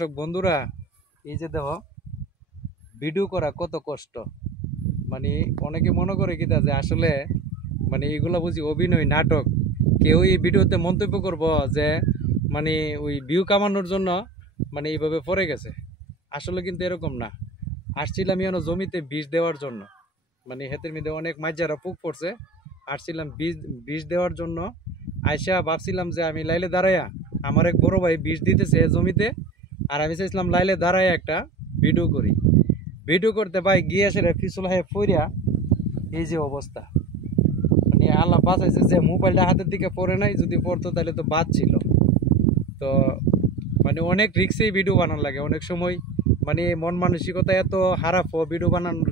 দর্শক বন্ধুরা, এই যে দেখো ভিডিও করা কত কষ্ট। মানে অনেকে মনে করে কি যে আসলে মানে এগুলা বুঝি অভিনয় নাটক। কেউ এই ভিডিওতে মন্তব্য করব যে মানে ওই ভিউ কামানোর জন্য মানে এইভাবে পড়ে গেছে। আসলে কিন্তু এরকম না। আসছিলাম যেন জমিতে বীজ দেওয়ার জন্য, মানে হেতের মধ্যে অনেক মাঝারা পোক পড়ছে, আসছিলাম বীজ বীজ দেওয়ার জন্য। আইসা ভাবছিলাম যে আমি লাইলে দাঁড়াইয়া আমার এক বড় ভাই বীজ দিতেছে জমিতে, আর আমি চাইছিলাম লাইলে দাঁড়াইয়া একটা ভিডিও করি। ভিডিও করতে পাই গিয়ে এসে ফিসুল হয়ে ফইরা এই যে অবস্থা। মানে আল্লাহ বাঁচাইছে যে মোবাইলটা হাতের দিকে পড়ে নাই, যদি পড়তো তাহলে তো বাদ ছিল। তো মানে অনেক রিক্সেই ভিডিও বানানো লাগে অনেক সময়। মানে মন মানসিকতা এত খারাপ ভিডিও বানানোর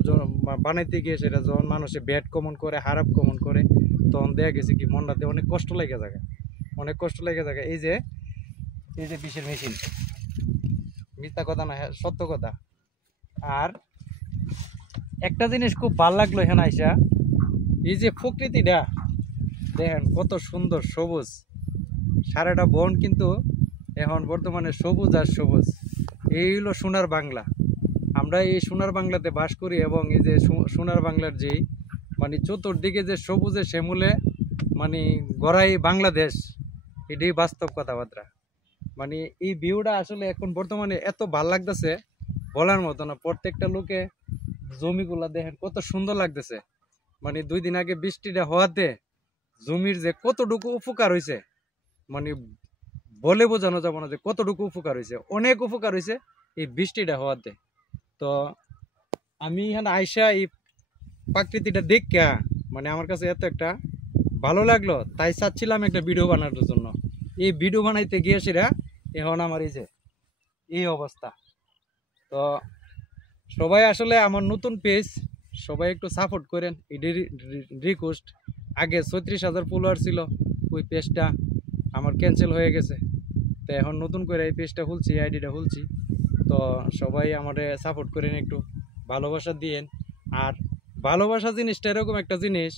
বানাইতে গিয়ে সেটা যখন মানুষে ব্যাড কমন করে খারাপ কমন করে তখন দেখা গেছে কি মনটাতে অনেক কষ্ট লেগে যায়, অনেক কষ্ট লেগে যায়। এই যে বিষের মেশিন, মিথ্যা কথা না, সত্য কথা। আর একটা জিনিস খুব ভালো লাগলো এখানে আইসা, এই যে প্রকৃতিটা দেখেন কত সুন্দর সবুজ। সারাটা বন কিন্তু এখন বর্তমানে সবুজ আর সবুজ। এই হলো সোনার বাংলা। আমরা এই সোনার বাংলাতে বাস করি এবং এই যে সোনার বাংলার যেই মানে চতুর্দিকে যে সবুজে শ্যামলে মানে গড়াই বাংলাদেশ, এটাই বাস্তব কথাবার্তা। মানে এই ভিউটা আসলে এখন বর্তমানে এত ভাল লাগতেছে বলার মতো না। প্রত্যেকটা লোকে জমিগুলা দেখেন কত সুন্দর লাগতেছে। মানে 2 দিন আগে বৃষ্টিটা হওয়াতে জমির যে কতটুকু উপকার হয়েছে মানে বলে বোঝানো যাবে না যে কতটুকু উপকার হয়েছে। অনেক উপকার হয়েছে এই বৃষ্টিটা হওয়াতে। তো আমি এখানে আইসা এই প্রাকৃতিটা দেখা মানে আমার কাছে এত একটা ভালো লাগলো, তাই চাচ্ছিলাম একটা ভিডিও বানানোর জন্য। এই ভিডিও বানাইতে গিয়ে সেটা এখন আমার এই যে এই অবস্থা। তো সবাই আসলে আমার নতুন পেজ, সবাই একটু সাপোর্ট করেন, এটি রিকোয়েস্ট। আগে 36,000 ফলোয়ার ছিল, ওই পেজটা আমার ক্যান্সেল হয়ে গেছে। তো এখন নতুন করে এই পেজটা খুলছি, আইডিটা খুলছি। তো সবাই আমাদের সাপোর্ট করেন, একটু ভালোবাসা দিয়েন। আর ভালোবাসা জিনিসটা এরকম একটা জিনিস,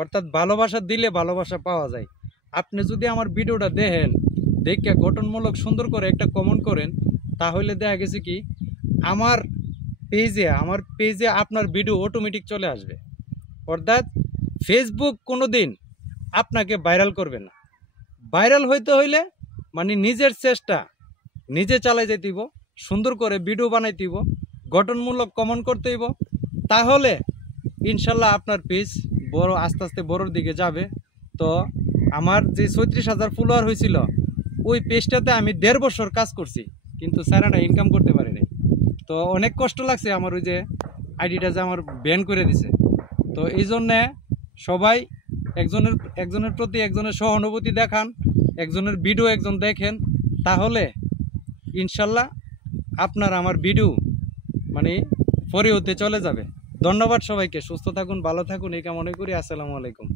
অর্থাৎ ভালোবাসা দিলে ভালোবাসা পাওয়া যায়। আপনি যদি আমার ভিডিওটা দেখেন, দেখে গঠনমূলক সুন্দর করে একটা কমেন্ট করেন, তাহলে দেখা গেছে কি আমার পেজে আপনার ভিডিও অটোমেটিক চলে আসবে। অর্থাৎ ফেসবুক কোনো দিন আপনাকে ভাইরাল করবে না। ভাইরাল হইতে হইলে মানে নিজের চেষ্টা নিজে চালাই যাইতেইব, সুন্দর করে ভিডিও বানাইতেইব, গঠনমূলক কমেন্ট করতেইব, তাহলে ইনশাল্লাহ আপনার পেজ বড় আস্তে আস্তে বড়োর দিকে যাবে। তো আমার যে 36,000 ফলোয়ার হয়েছিল ওই পেজটাতে আমি 1.5 বছর কাজ করছি, কিন্তু স্যারাটা ইনকাম করতে পারি নাই। তো অনেক কষ্ট লাগছে আমার ওই যে আইডিটা যে আমার ব্যান করে দিছে। তো এই জন্যে সবাই একজনের প্রতি একজনের সহানুভূতি দেখান, একজনের ভিডিও একজন দেখেন, তাহলে ইনশাল্লাহ আপনার আমার ভিডিও মানে পরে হতে চলে যাবে। ধন্যবাদ সবাইকে, সুস্থ থাকুন, ভালো থাকুন এই কামনা করি। আসসালামু আলাইকুম।